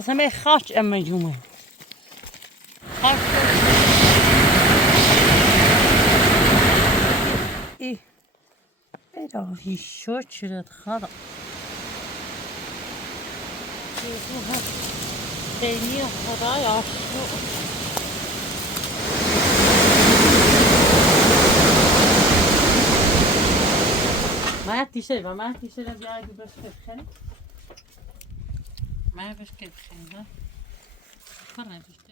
ملازمه خاک اما جمعه خاک ای الهی شکرت خدا خیلی خدایا شکر ما تیشه و ما تیشه رو بیایی بس بخیر ما بس که بخیر ها فرنه بشته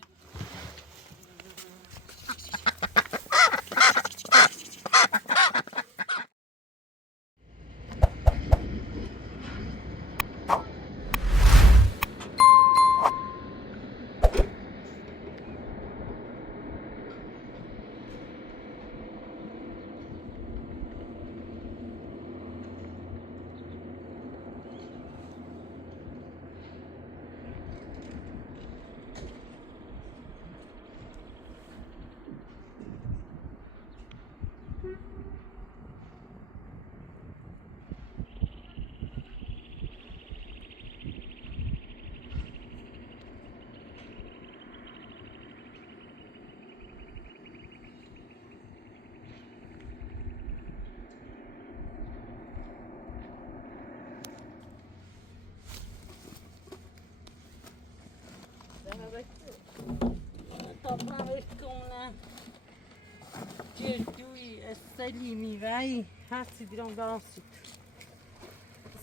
سليمي باي هاتي ديرون بلاصتك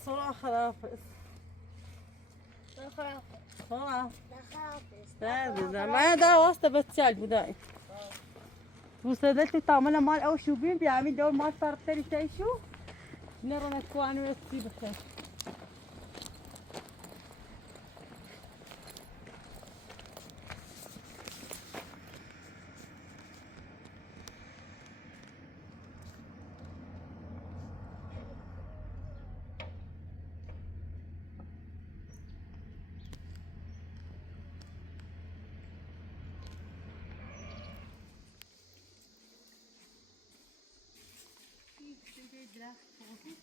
صراحة خلافس خلاص لا ما دا واسطة بتسال بداي وسادتي طعمنا مال او شو بين بيعمل دور مال فرق تاني تعيشوا نرى نكوان ونسي بخير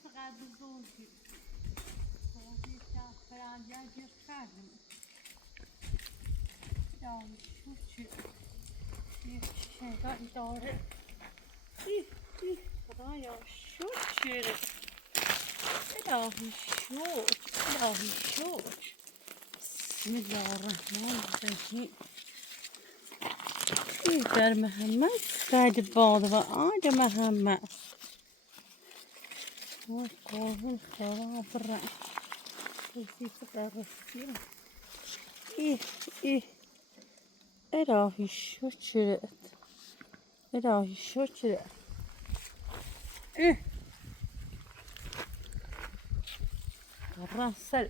فقط بزرگی بزرگی فرانجا جیب کردم داری شو چی یک شنگاری داره خدایا شو چیره الهی شو بسم الله الرحمن الرحیم در محمد قد باد و آج محمد قربون خراب را رسیت رسید الهی شکرت الهی شکرت راسل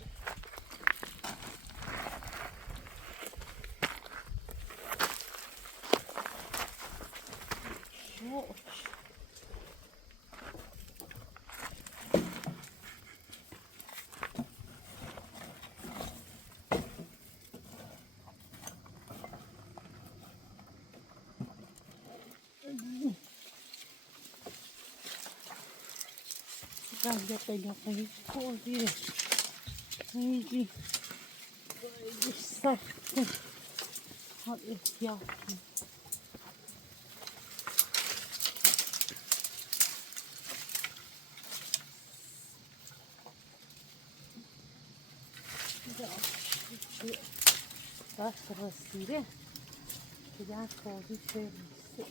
دقیقه کوزیره خیلی سخته ها احتیاط کن دست رسیده دیگر کوزی چه نیسته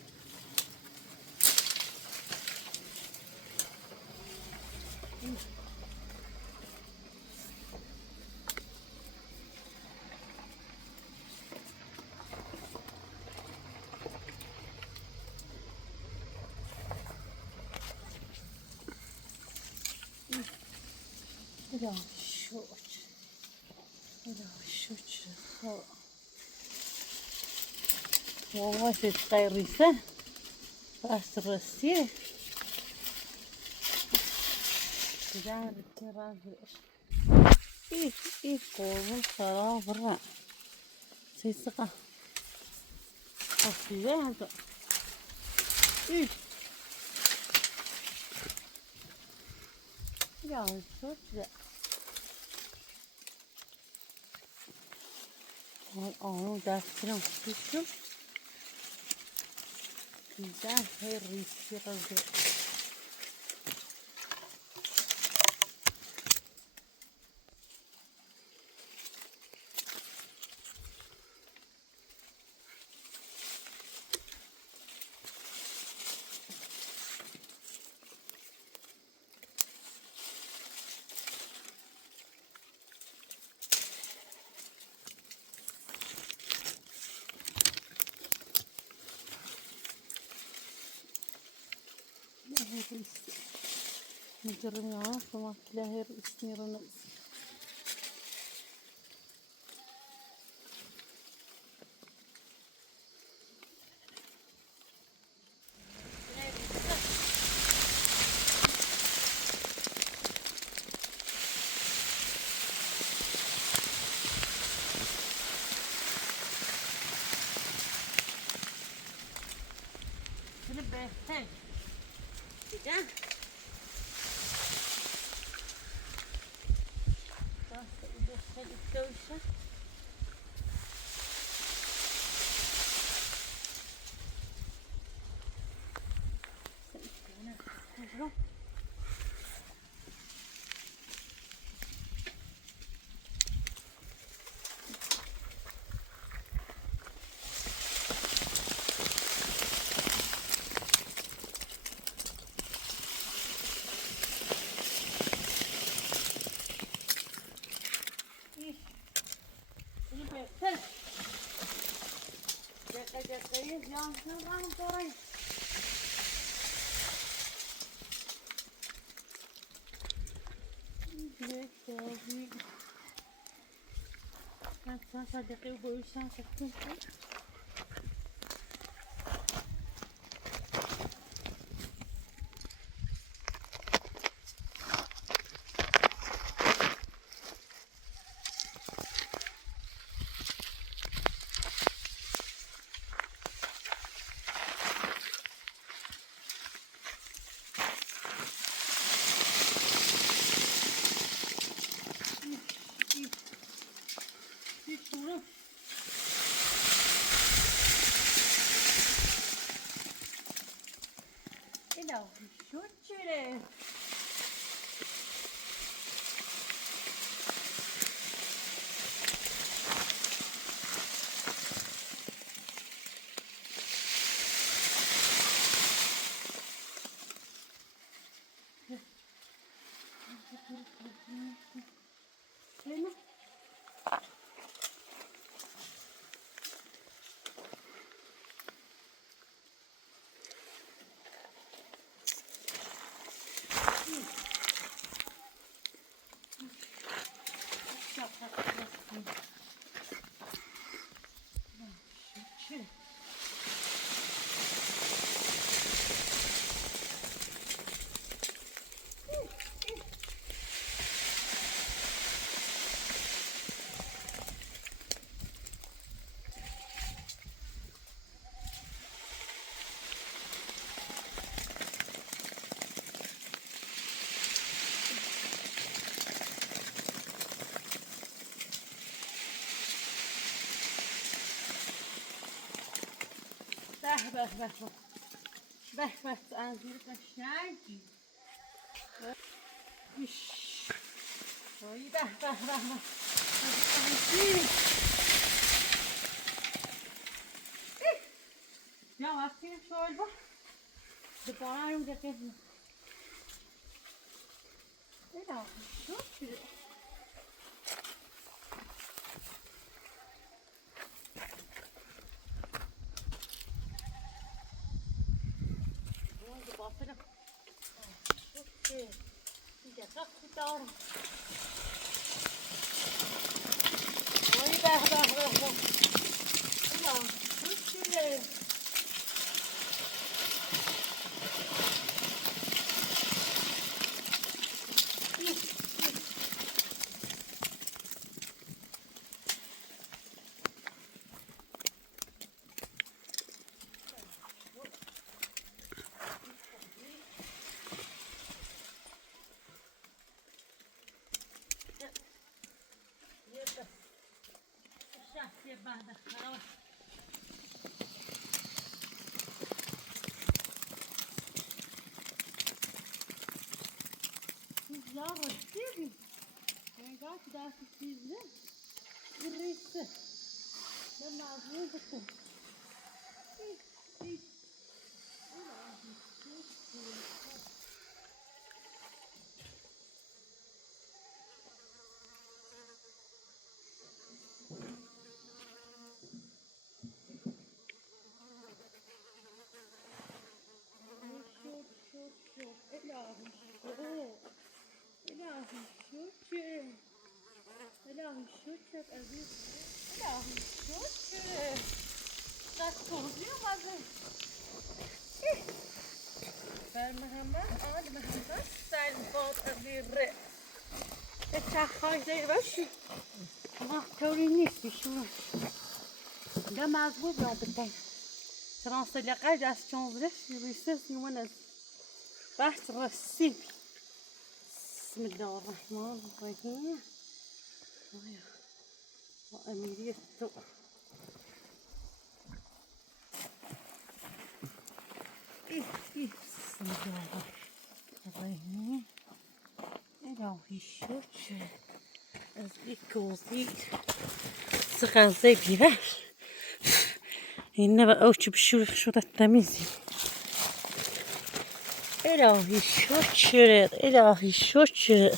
شکر والله تتقيريسه بس رسيه تجعل التراب ايه قوم خراب الرا سيسقه خفيه هذا ايه يا شو لا دستشون کشم دیگر هی ریسی قضیه نجرب معاه فما تلاقي رئيسني رنقص هاي كده ادخل الدوشة دقيقة يا نظام طري كانت دقيقة وبوشان سكتين إلا شو تشيله به به به به به انظور قشنگی وای به به به به یا وقتی شوال با دوباره اون دقیقه اینا شو شده دیگه خیلی دارم وای به به به به اینا خوش شده بعد خلاص ya rıkkı ben gayet daha sizle irrisi ben mazlum tuttum İlahi şükür aziz. İlahi şükür. Kaç konuşuyor bazen. Ben Muhammed, Ali Muhammed, sen bot azir. Echakhay değil başı. Ama teori نیستی شو. ده مزبوط یا بتای. فرانسه لقای از چونزش بیشتر یومن بحث رسیم. بسم الله الرحمن الرحیم. وأميرية الثقة بسم الله الرحمن إلهي شكر از الكوزي سغازي بيرش إنما أوش بشو شو التميزي إلهي شكر إلهي شكر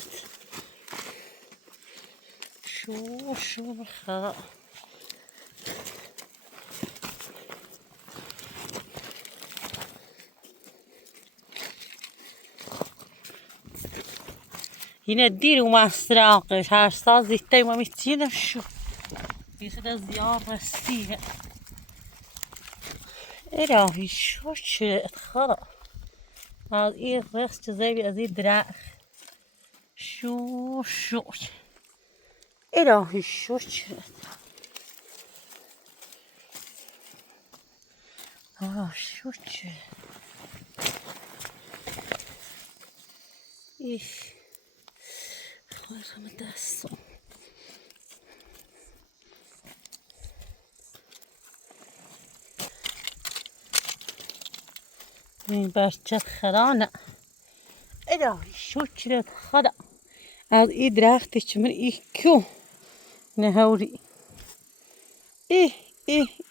شو بخير هنا تديروا مع السراقش هالصازي التايمة متينة شو يخدا زيارة رسيها إلهي شو خلا هاد إيه رخص زي أزيد دراع شو إلهي شو شو إيه خواهر مدرسة این بچه خرانه الهی شکرت خدا از این درخت چمر ایکو نهوری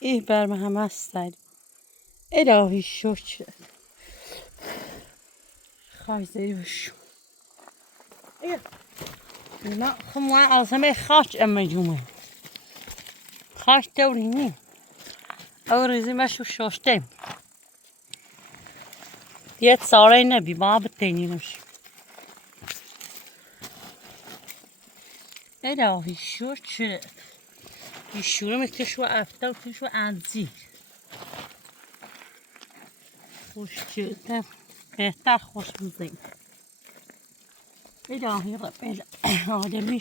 ای بر همه استاید الهی شکرت خواهی زیری بشو ما خموان آزمه خاش اما جومه خاش دوری نیم او ریزی مشو شاشتیم دیت ساره نبی ما بتینی نمشی الهی شکرت یشوره میکتشو افتا و تشو انزی خوش جدم بهتر خوش میزیم الهی رب العالمین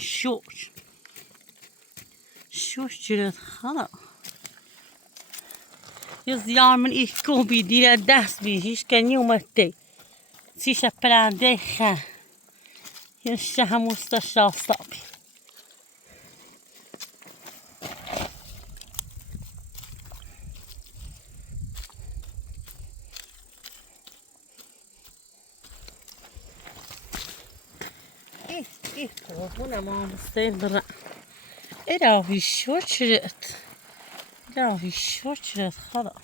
شکرت خدا یه زیار من ایکو بیدیر دست بی هیچ کنی اومده سیش پرنده خه یه شه مستشاستا بی ای قربونم آمستین برم الهی شکرت خدا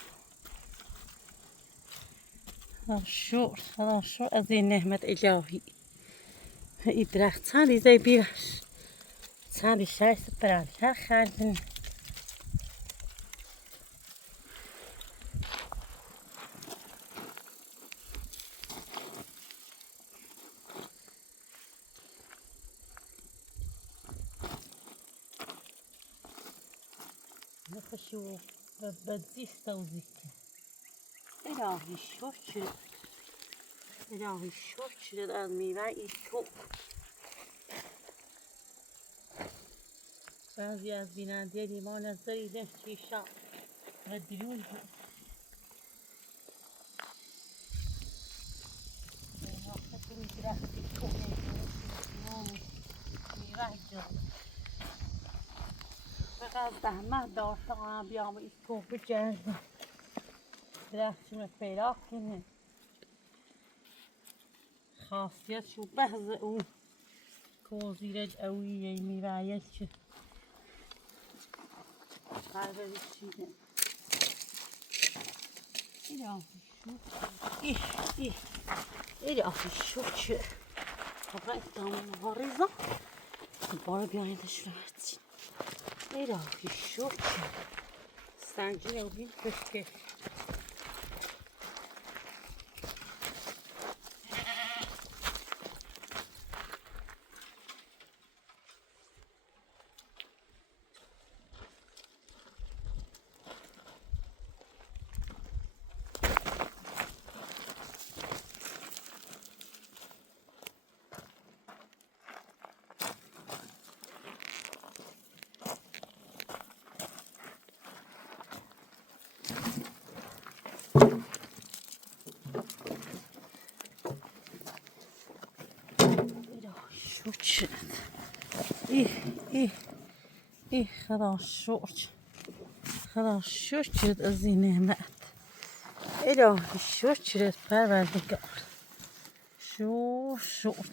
خدا شکر از این نعمت الهی این درخت چندی زی بیرش چندی شایست پرنده خردن نخشو بدزیست و زیسته الهی شکرت از میوه ایکو بعضی از بیننده لیمان از دریده چیشا و دلون چقدر زحمت داشتم بیام این کوپه جردم درختشون پیدا کنه خاصیت شو بحث او کوزیرج اویه میراید که قلبه بشیده ایده شو چه طبعا اتهام مغارزة بارا بیایدش رو هرچین ایده شو چه سنجین او بین کشکش شو شد ای خدا شد از این نعمت الهی شد پروردگار شد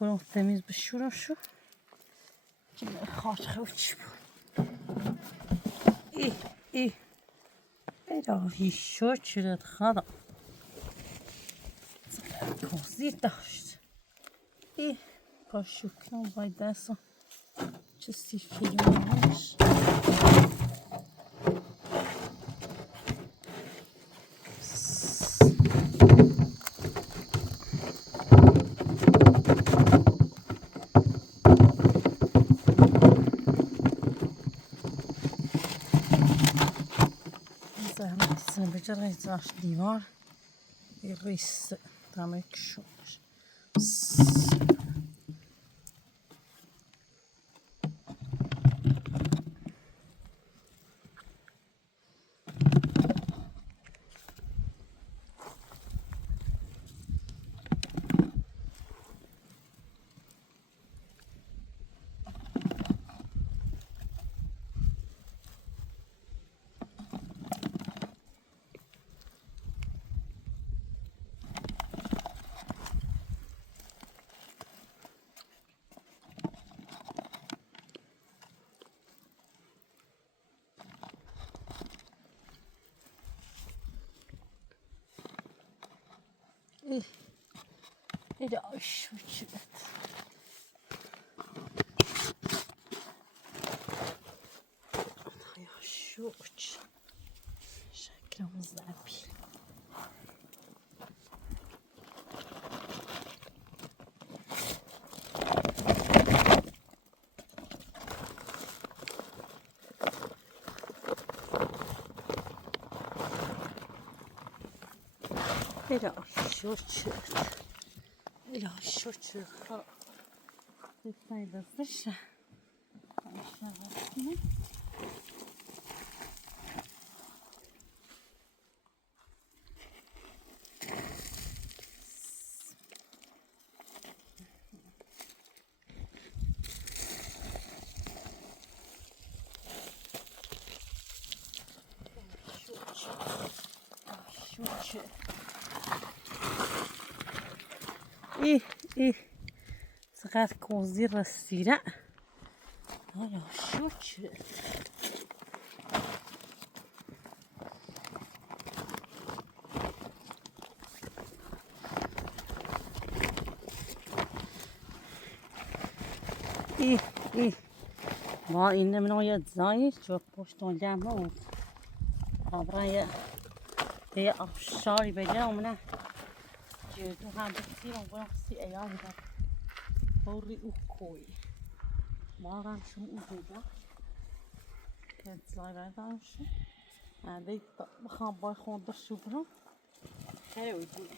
برو تمیز بشورم شو که خاط خوچ بود الهی شد خدا کازی داشت کاشوکنم باید دستم چه سیفی یونش زحمت بجرد ایزاش دیوار ریس تمک شوش ایده شو شد شو شکلم زبی ایده شو شد الهی شد خدا بسنی دستشه چقدر کوزی رسیده آیا شد ما این نمیناید زایی چوب پشتون جمع بود آبرای یه آبشاری بگه امونه جدو هم بسیرم برم سی ایام در فوری او کوی ما هم شما او دیگه کنسلای بردارم شو عده بخوام بای خونده شو برم خیلی اوی بوده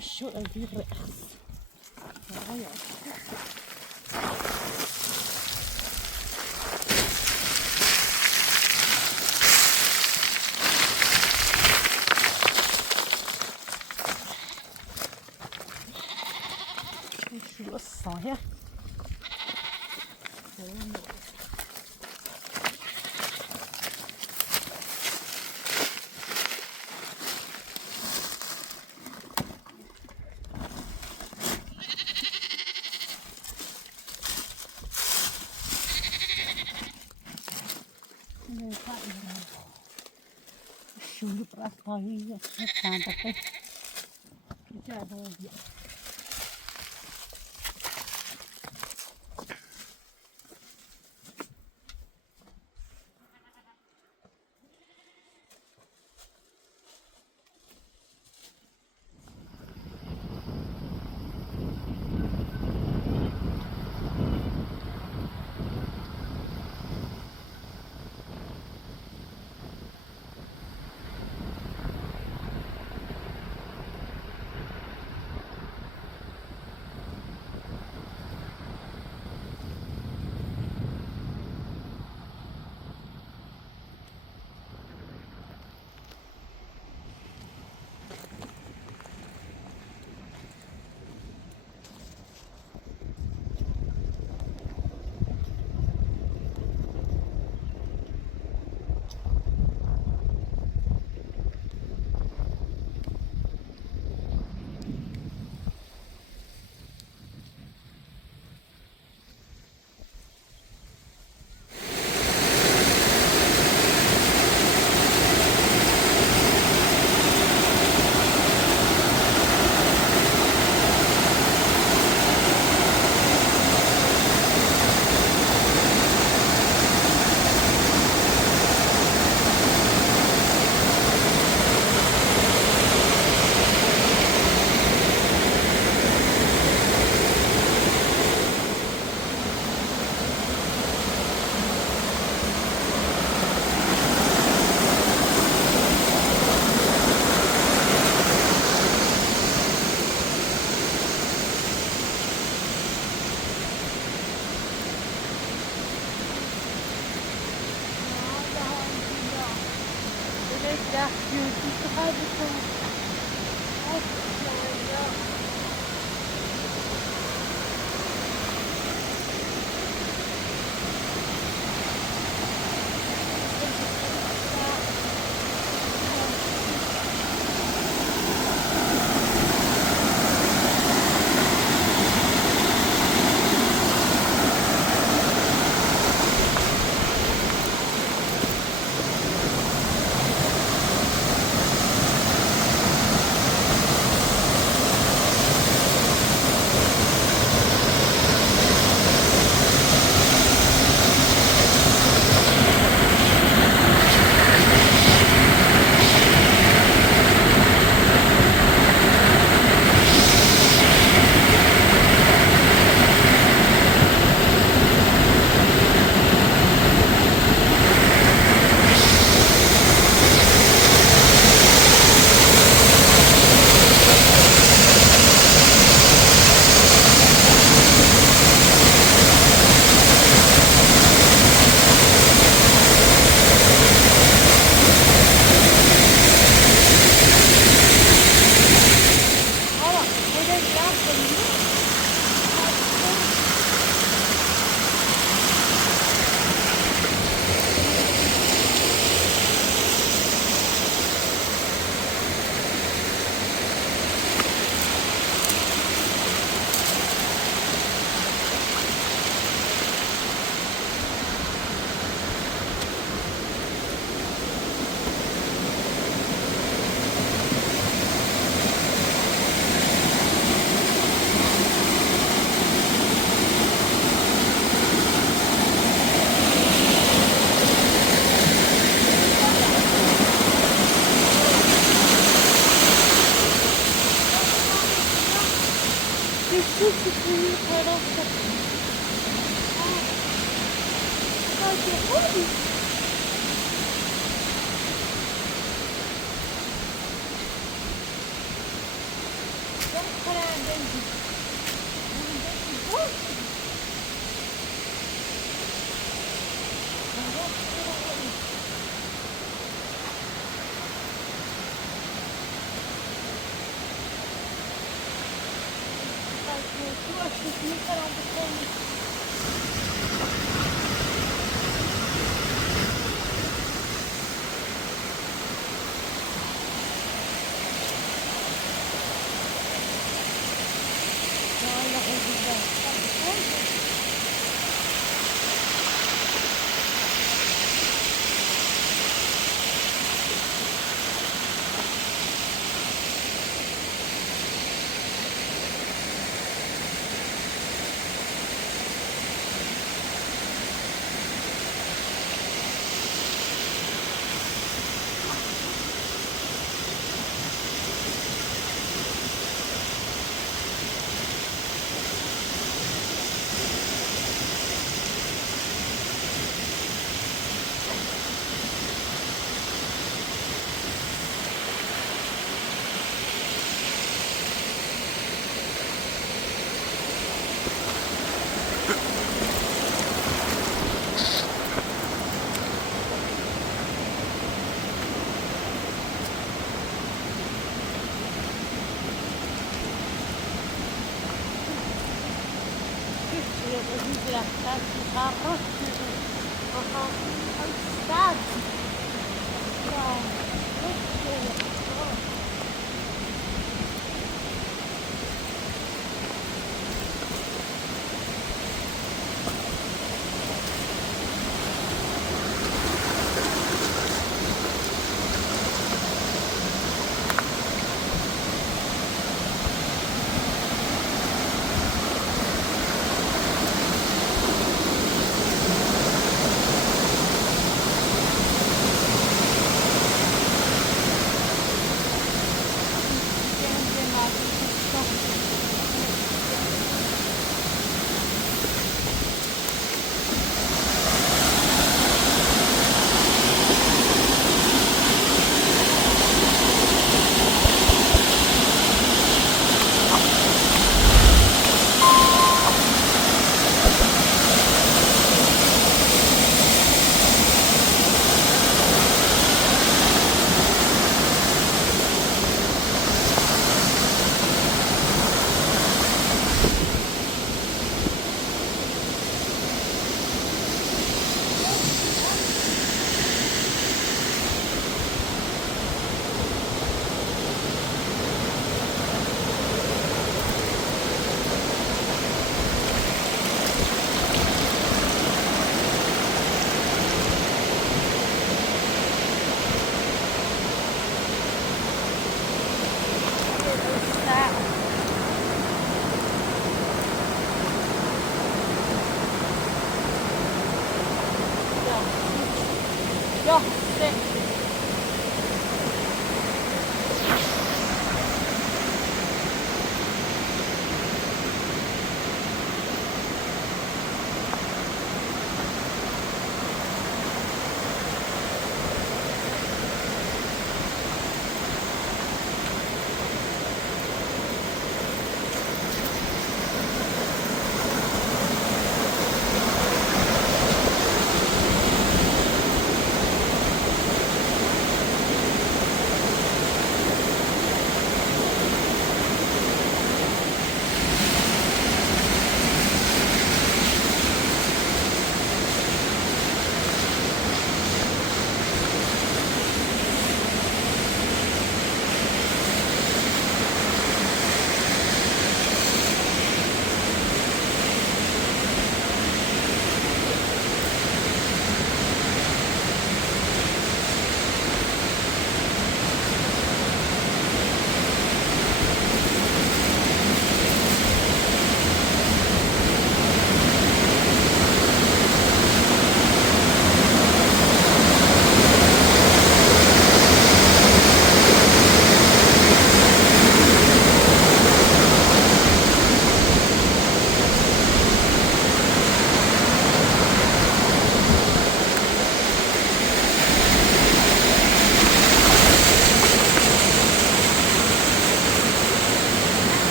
شو ادی رأس ya. Şunu bırak dayı. Sen de güzel oldu. Ja, die halbe Stunde.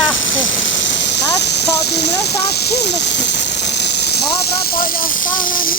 سخته هر کابینه سختیم بسید ما را باید سالانی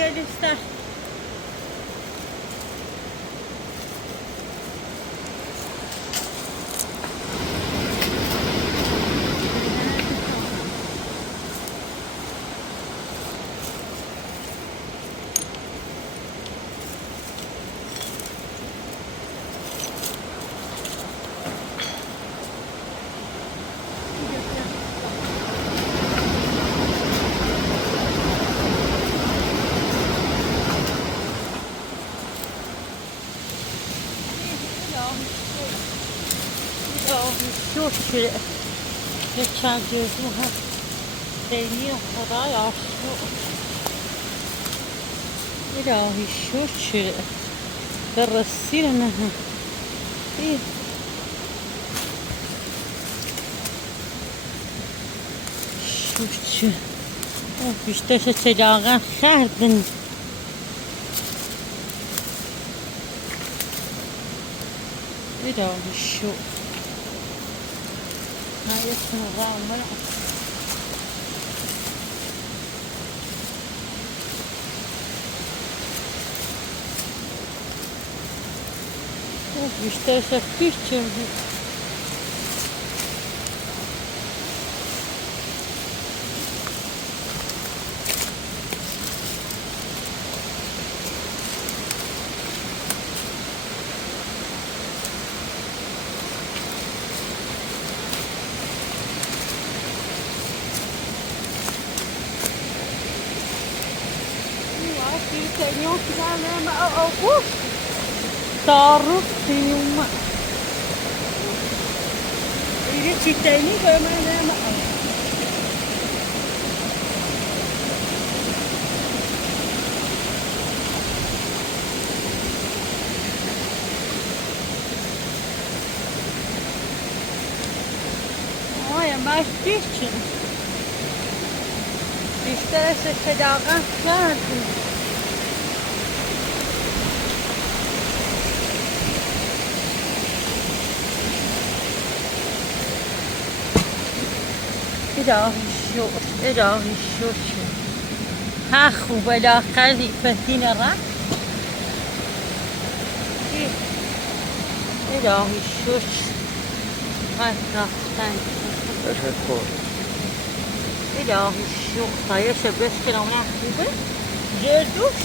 Gelişler. شد یه چند جزو هم خیلی خدایا الهی شد درسیرنا ايه شو بیشترش چلاغن خردن إلهي شو هاي اسمه غامر بيشتري شفتيش اليوم كمان ما أوقف تعرف في يوم يجي تاني كمان ما يا ما اشتيش اشتريت الصداقة كانت إلهي شو هاخو بلا قلي فتين الرا إلهي شو هاكا إلهي شو طايش بس كنا ونحكي جدوش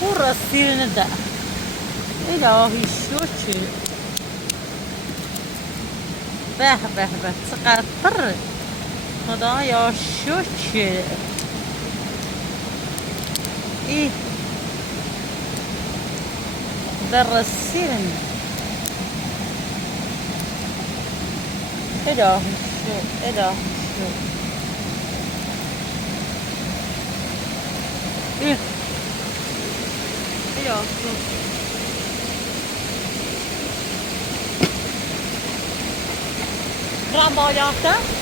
فرص سير ندا إلهي شو به سقطر خدایا شکر درسين إلهي شو إلهي شو Ramboyakta.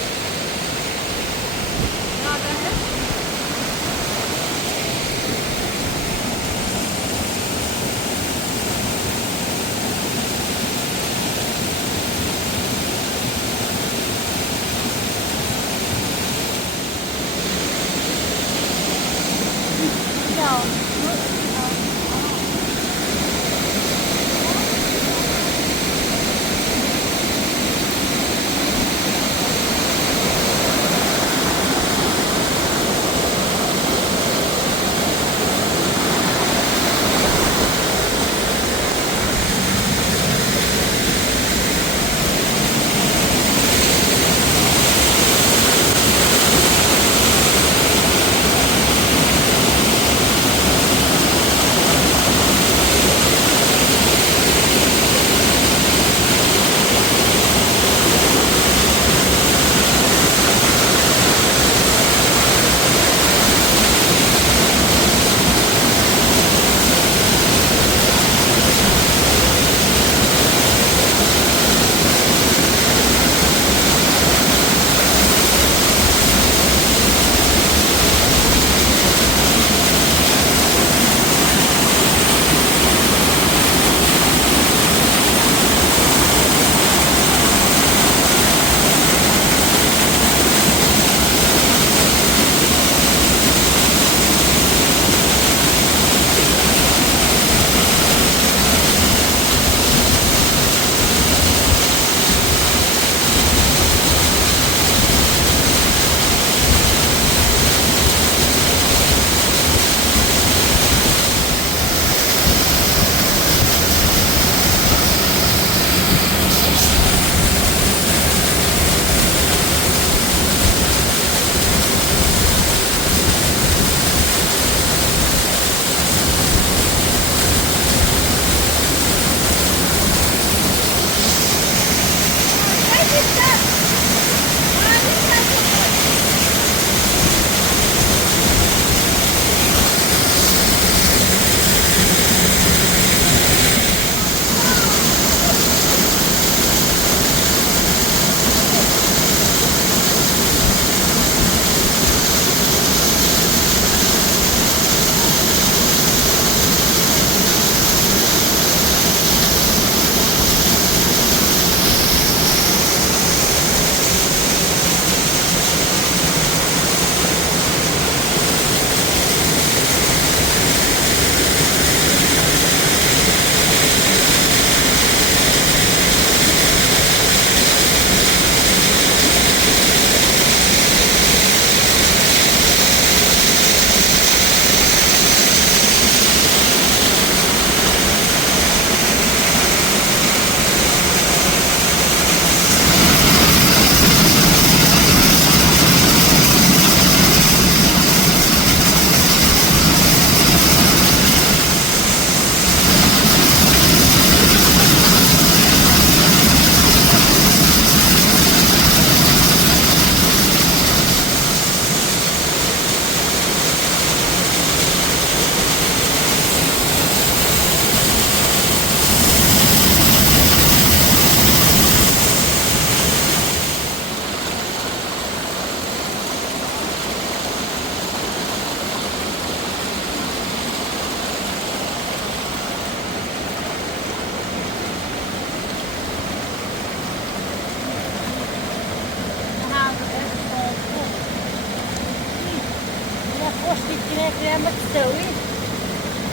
متساوي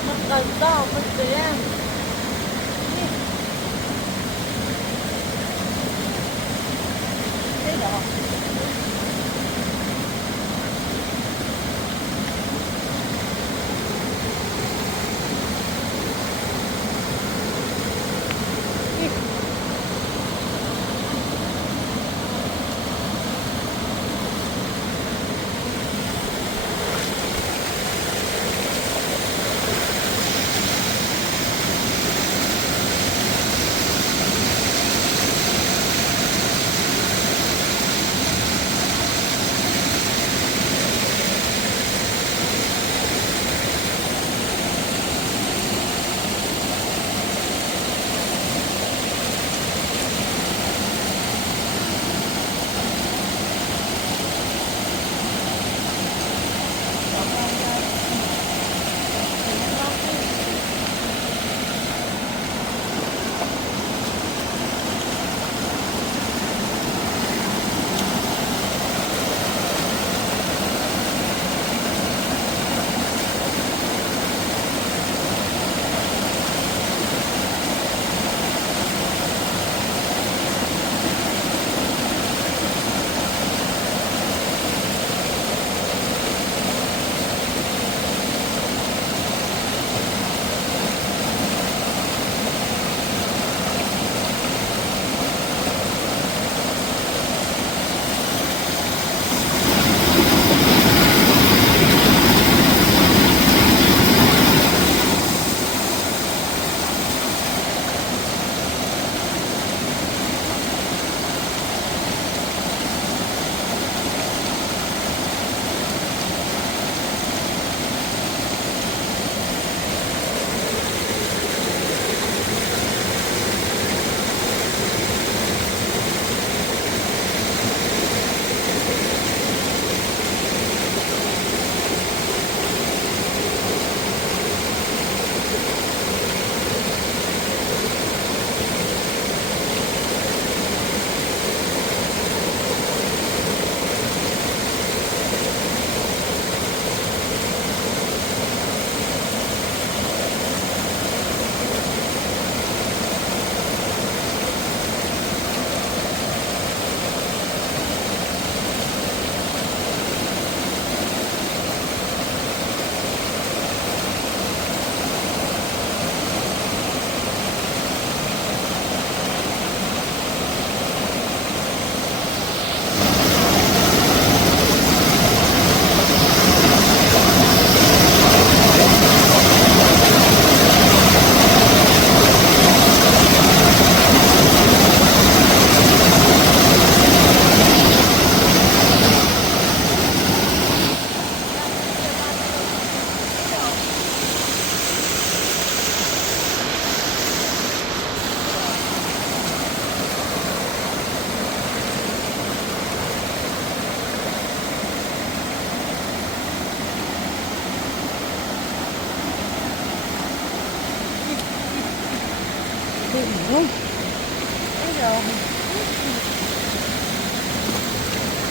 متغلطة ومتزيان. كده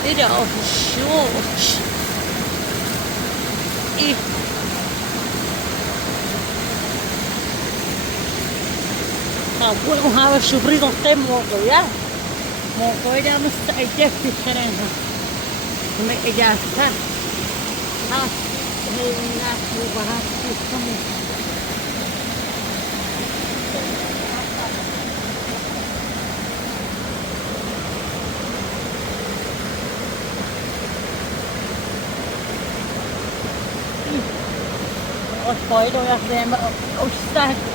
Get off short. Puedo haber sufrido este moto ya. Moto ya musta'idة في شريها. Ya está. الناس وبهات يسمو. Poi lo sembra uscire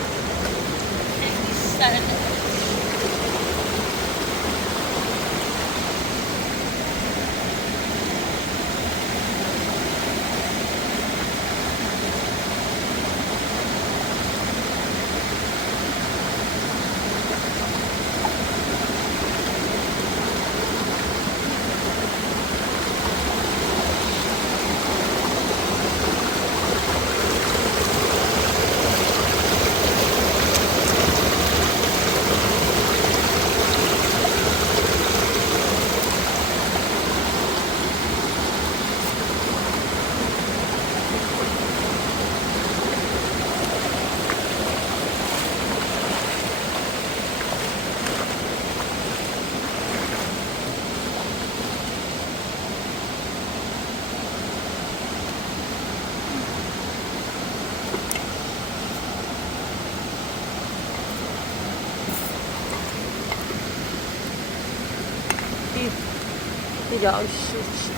比较舒适。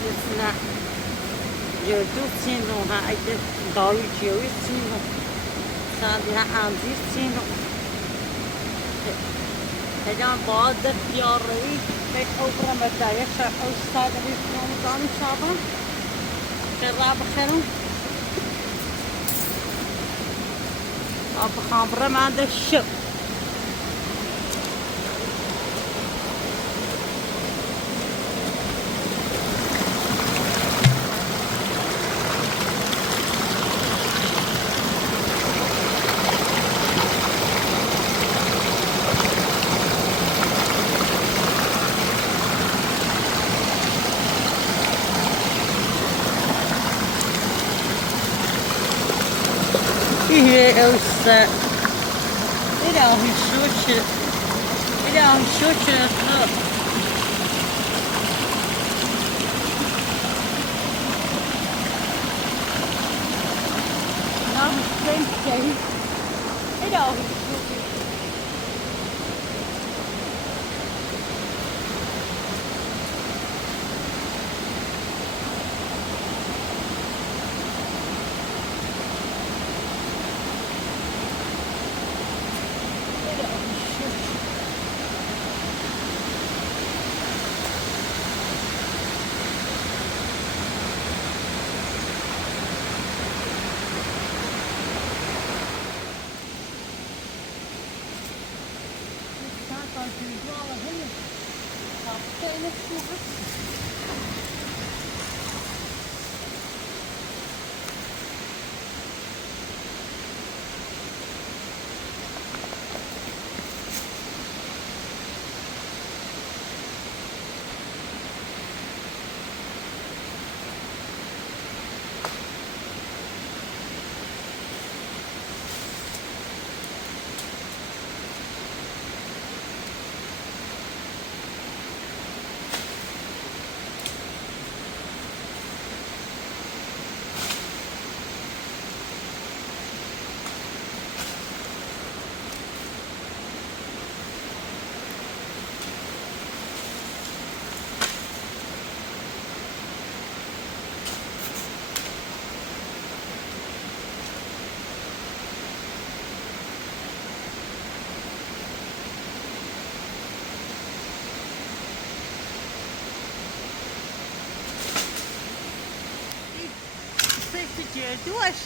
就是呢，有多钱弄哈，一个高于就有钱弄，上的还按着钱弄。hij dan bouwt dat jaren met over met dat je zo uitstaat dat is gewoon dan samen. Kerap beginnen. We gaan brengen aan de ship. Hier is dit al een soortje. Dit al een soortje terug. Nou, een steentje. Dit al een soortje. Duas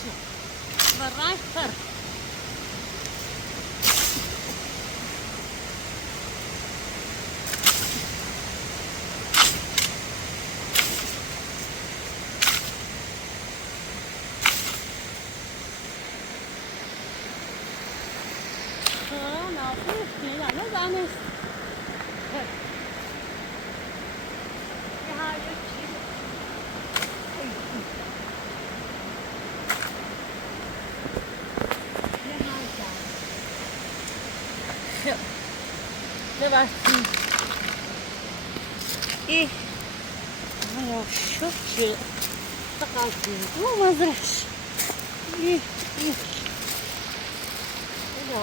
barrancas. Nou, no ganas. Ja, det var fint. И хорошо, такая ну, возвращ. И да,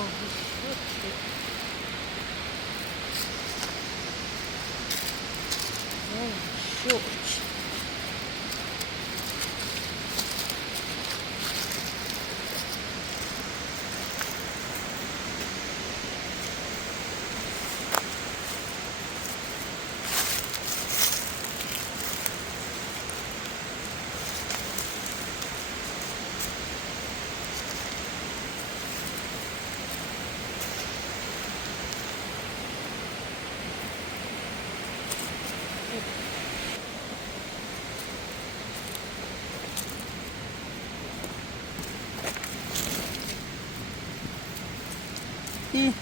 хорошо. И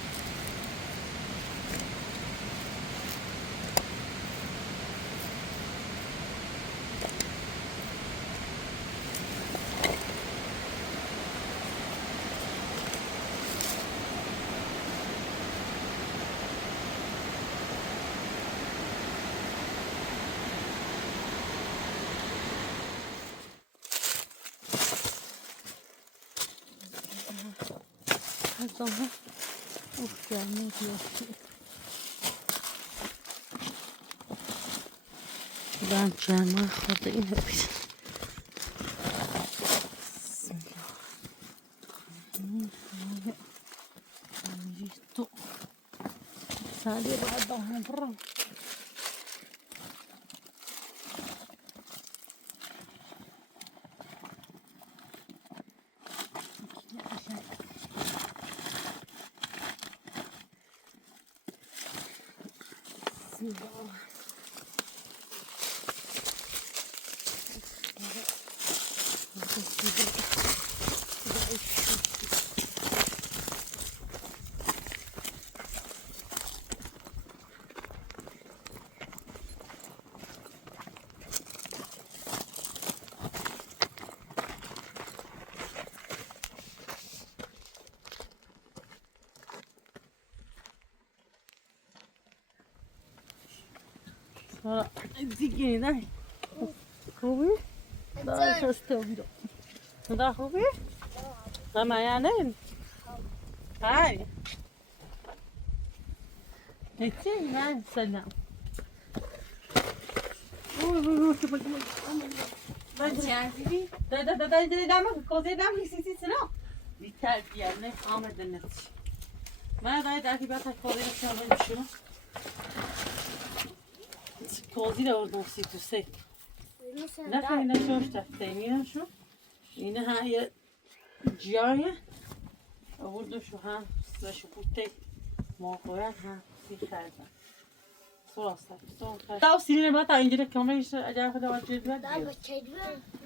Ага. Ух ты, нет, нет. Ben canıma خورده اینو بیرم تو سالی باید دهم برم Sonra دیگه نه خوبی؟ داره خسته بیرون دا خوبی؟ نه مایانه های ایتی نه سلام اوه که بگم دام کوزه دام سی سلام بیتر بیارنه آمده نتی من دایی بات کوزه نشون میشم کوزی رو آوردم سی تو سی نه خیلی نشوش تفتیمی شو اینه های جایه آوردم شو هم سرشو بوده موقعیت هم سی خریدم سراسته تا سینه باید تا اینجوری کاملش اجازه خدا باید جلد باید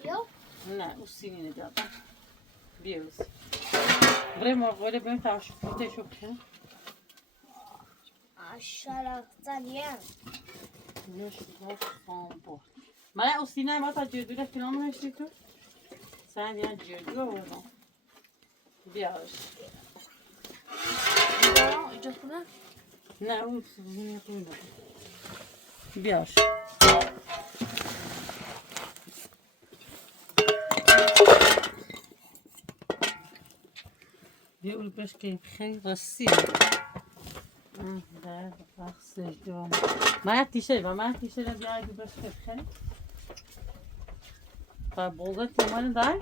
بیاوز نه او سینه بیاد بیاوز برای موقعی بریم تا شو بوده شو بکنم شرفتنیم نشد سامبور من او سینه باید تا جلدوره کنام نشتی تو سند یا جلدو آوردم بیاوز اینجا کنم نه اون سینه کنم بیاوز بيقول باش كاين خير غسيل ده غسل دوم ما تيشيرت ما تيشيرت بيعيدوا باش خير فبوضت يومين داي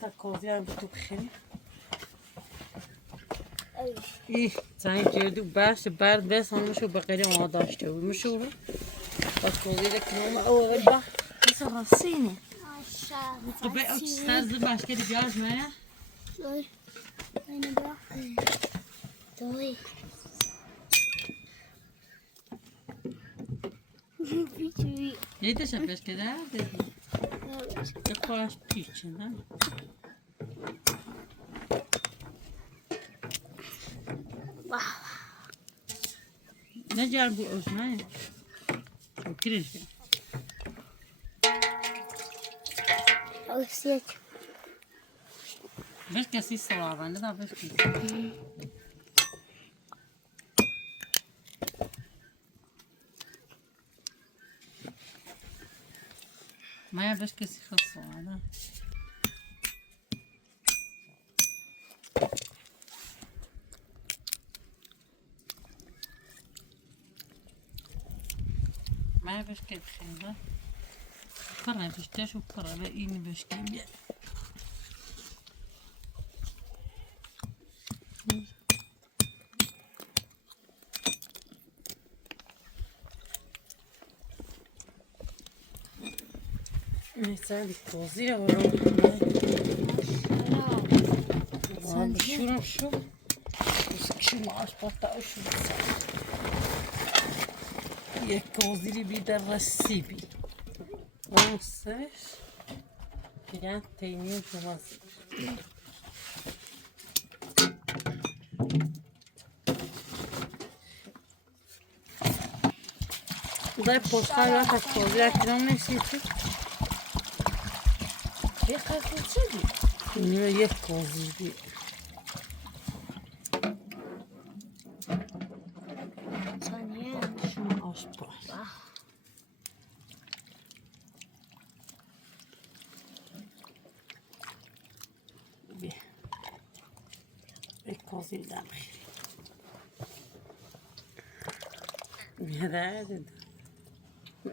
تا کوزی هم تو بخیری ای زنی جلدو باشه برد بس همشو بقیری آماده داشته بود میشو با کوزی رو کنم اوه با بس غسینه تو به اچ سرز باش که بیاز نه دوی اینو بیا دوی بیچوی یه شبش که ده یه خواهش پیچه نه نه جربو ازمه شکرش کن اوسیت بس کسی سوارانه دا بس کسی ما بس کسی خواست سوارانه ما بس كده خيمة فرع بشتاش وفرع باقيين باش كيمياء نسالي كوزيرة وروح شو شو معاش بطاقة شو یک کوزیری بیدر رسیبی نامسش میگن تیمی شما دای پوستای وقت کوزیر کنم نشیدی یک خفه چیدی؟ اینو یک کوزیری ثانیه شما آش باش توضیح بدم خیلی هذا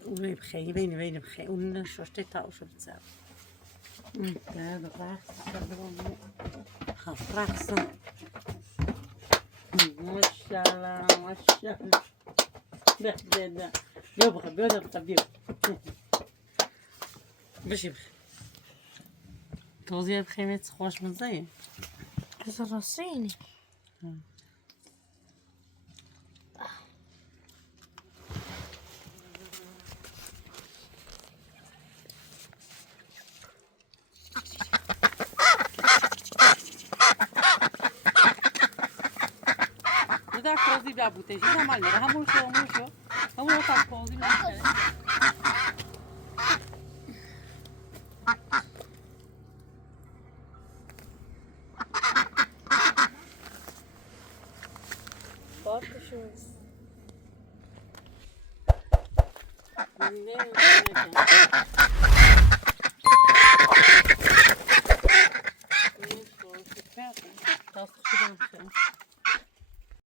اون بخیری بین بخیری اون ششته تا شد زد هذا رقص ما شاء الله ما شاء الله ده بيو بشي بخي توضيح بخيمة خوش من زين از راستی ده توضیح بیا بوده چیزا مال نه همون شو همون تا توضیح میشه Bakışımız. نه